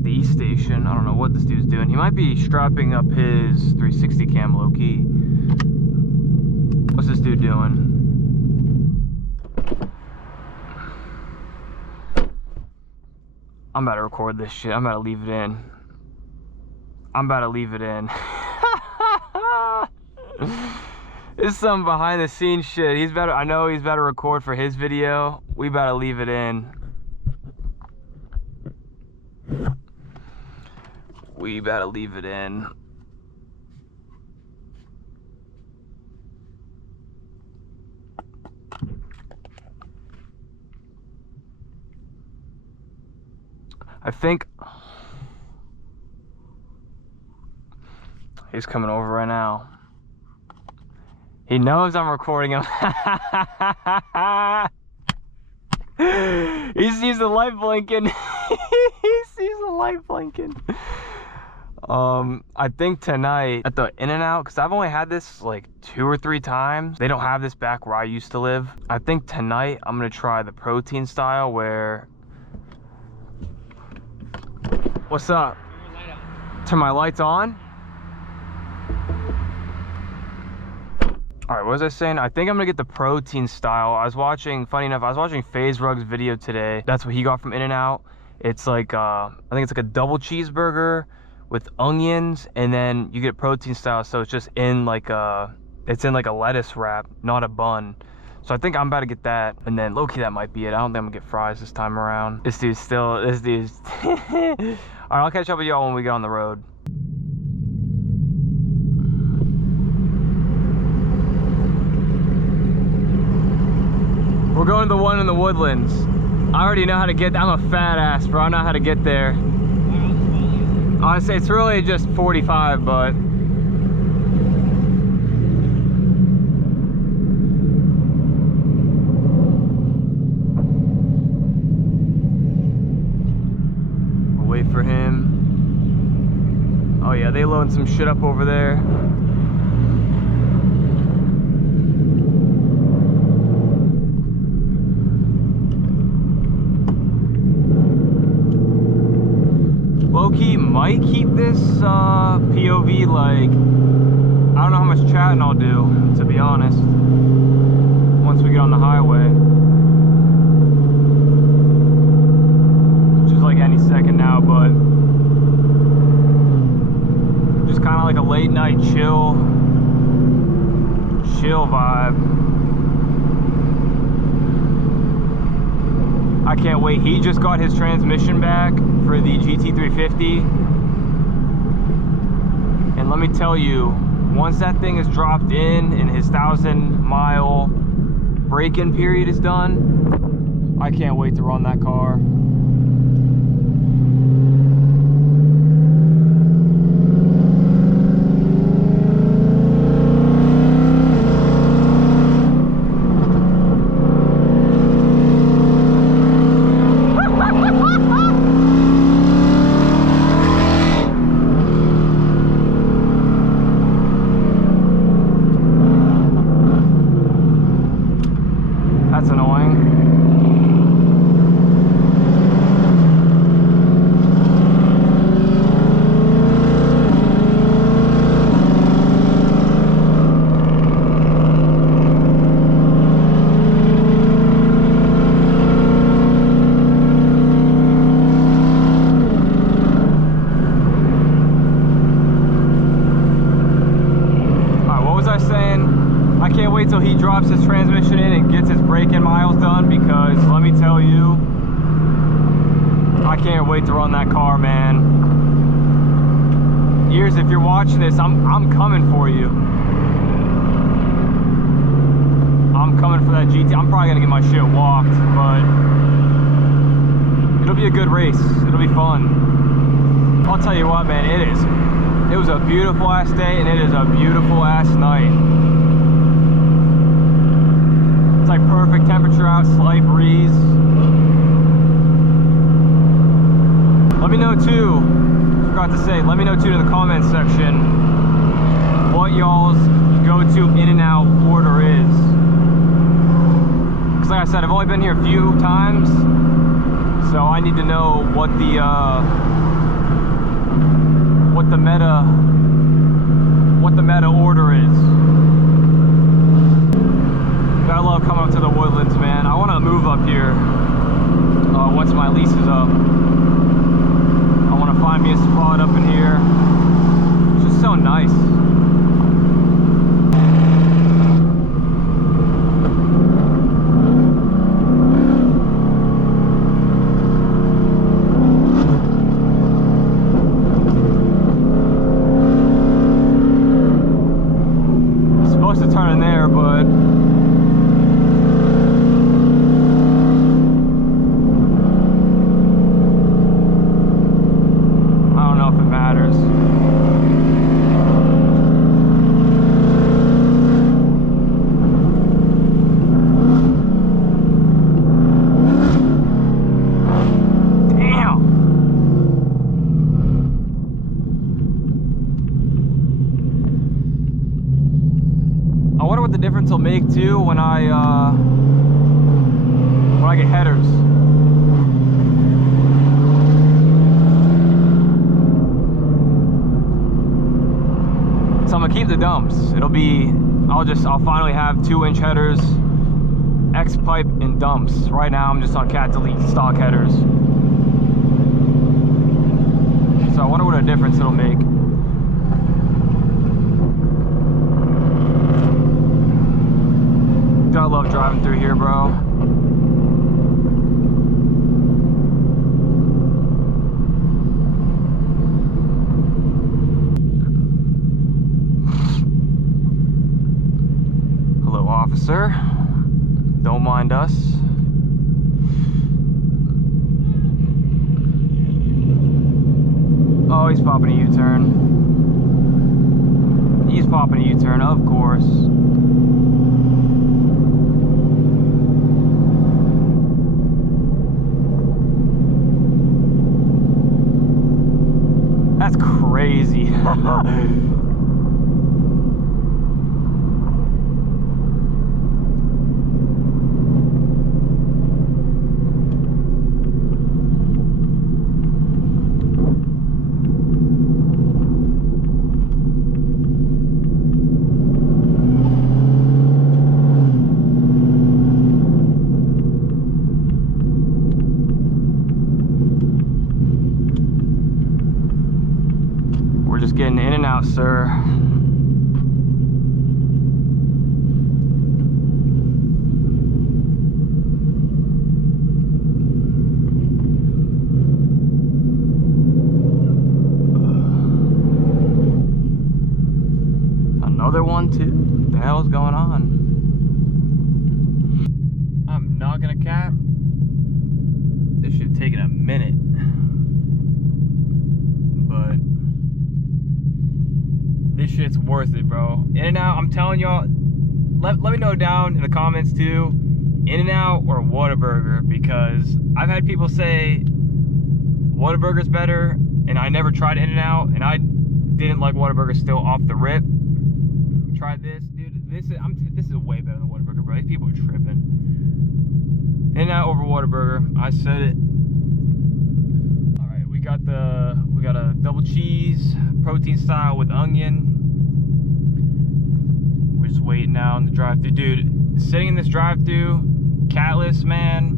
at the East Station. I don't know what this dude's doing. He might be strapping up his 360 cam low key. What's this dude doing? I'm about to record this shit. I'm about to leave it in. I'm about to leave it in. It's some behind the scenes shit. He's better. I know he's about to record for his video. We about to leave it in. We about to leave it in. I think he's coming over right now. He knows I'm recording him. He sees the light blinking. He sees the light blinking. I think tonight at the In-N-Out, because I've only had this like 2 or 3 times. They don't have this back where I used to live. I think tonight I'm gonna try the protein style where... What's up? Turn my lights on? All right, what was I saying? I think I'm gonna get the protein style. I was watching, funny enough, I was watching FaZe Rug's video today. That's what he got from In-N-Out. It's like, I think it's like a double cheeseburger with onions, and then you get protein style, so it's just in like a, it's in like a lettuce wrap, not a bun. So I think I'm about to get that, and then low-key that might be it. I don't think I'm gonna get fries this time around. This dude's still, this dude's... All right, I'll catch up with y'all when we get on the road. We're going to the one in the Woodlands. I already know how to get there. I'm a fat ass, bro. I know how to get there. Honestly, it's really just 45, but... We'll wait for him. Oh yeah, they loading some shit up over there. Low-key might keep this POV like, I don't know how much chatting I'll do, to be honest, once we get on the highway, which is like any second now, but just kind of like a late night chill vibe. I can't wait. He just got his transmission back for the GT350, and let me tell you, once that thing is dropped in and his 1,000-mile break-in period is done, I can't wait to run that car. Till he drops his transmission in and gets his break-in miles done, because let me tell you, I can't wait to run that car, man. Ears, if you're watching this, I'm coming for you. I'm coming for that GT. I'm probably gonna get my shit walked, but it'll be a good race. It'll be fun. I'll tell you what, man, it was a beautiful ass day and it is a beautiful ass night. Like perfect temperature out, slight breeze. Let me know too, forgot to say, let me know too in the comments section what y'all's go-to In-N-Out order is. Because like I said, I've only been here a few times, so I need to know what the what the meta order is. I love coming up to the Woodlands, man. I want to move up here once my lease is up. I want to find me a spot up in here. It's just so nice. Supposed to turn in there, but the difference will make too when I get headers. So I'm gonna keep the dumps. It'll be, I'll finally have 2-inch headers, X pipe and dumps. Right now I'm just on cat delete stock headers. So I wonder what a difference it'll make. I love driving through here, bro. Hello, officer. Don't mind us. Oh, he's popping a U-turn. He's popping a U-turn, of course. That's crazy. Just getting in and out, sir. Another one too? What the hell is going on? I'm not gonna cap. This should have taken a minute. But this shit's worth it, bro. In-N-Out, I'm telling y'all, let me know down in the comments too, In-N-Out or Whataburger, because I've had people say Whataburger's better, and I never tried In-N-Out, and I didn't like Whataburger still off the rip. Tried this, dude. This is way better than Whataburger, bro. These people are tripping. In-N-Out over Whataburger. I said it. All right, we got a double cheese protein style with onion. We're just waiting now in the drive-thru, dude. Sitting in this drive-thru, catless, man.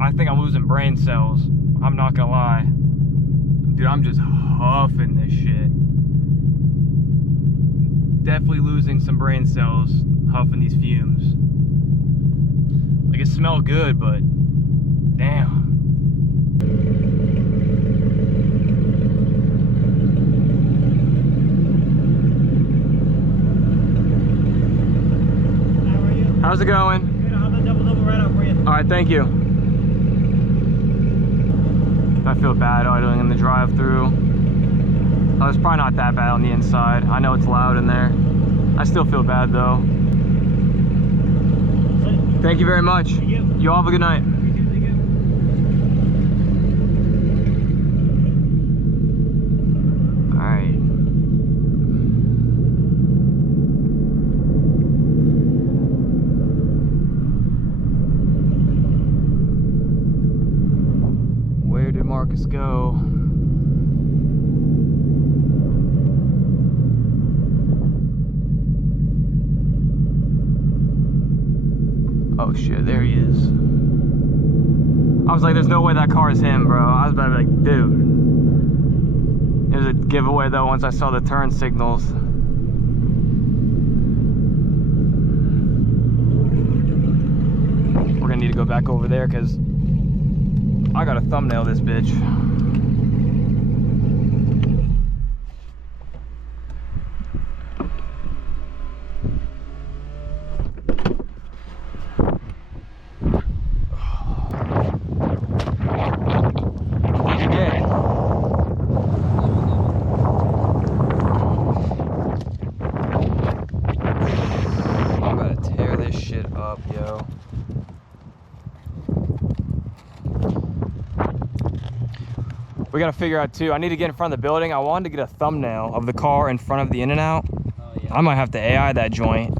I think I'm losing brain cells. I'm not gonna lie, dude. I'm just huffing this shit. Definitely losing some brain cells huffing these fumes. Like, it smells good, but damn. How are you? How's it going? Good, I'll have the double right out for you. Alright, thank you. I feel bad idling in the drive-thru. Oh, it's probably not that bad on the inside. I know it's loud in there. I still feel bad though. Thank you very much. Thank you. You all have a good night. Thank you. Alright. Where did Marcus go? Oh shit, there he is. I was like, there's no way that car is him, bro. I was about to be like, dude. It was a giveaway though once I saw the turn signals. We're gonna need to go back over there because I gotta thumbnail this bitch. We gotta figure out too, I need to get in front of the building. I wanted to get a thumbnail of the car in front of the In-N-Out. Oh, yeah. I might have to AI that joint.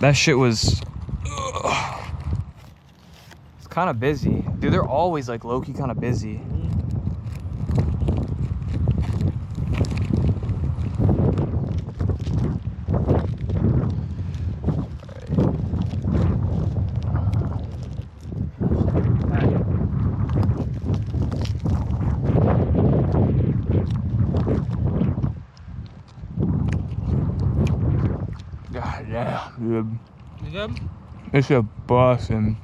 That shit was... It's kind of busy. Dude, they're always like low-key kind of busy. God damn, dude. You good? It's a bussin'.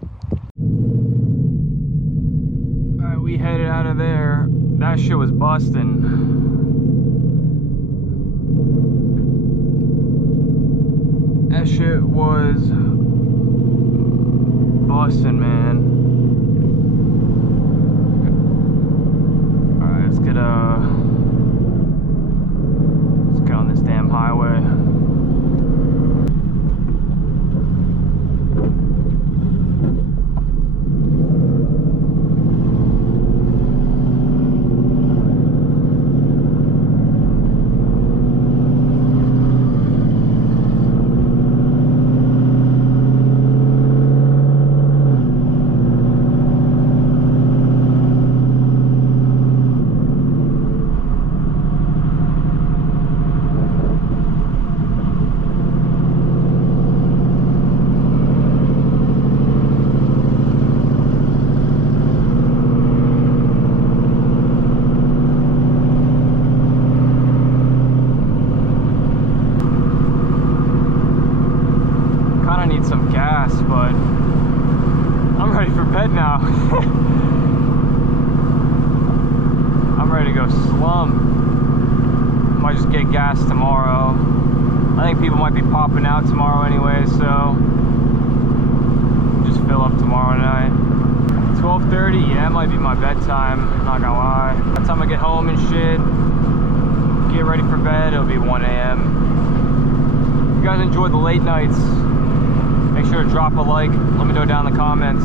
Alright, we headed out of there. That shit was bustin'. That shit was bustin', man. Alright, let's get on this damn highway. Need some gas, but I'm ready for bed now. I'm ready to go slum. Might just get gas tomorrow. I think people might be popping out tomorrow anyway, so just fill up tomorrow night. 12:30, yeah, that might be my bedtime, not gonna lie. By the time I get home and shit, get ready for bed, it'll be 1 a.m. If you guys enjoyed the late nights, make sure to drop a like, let me know down in the comments.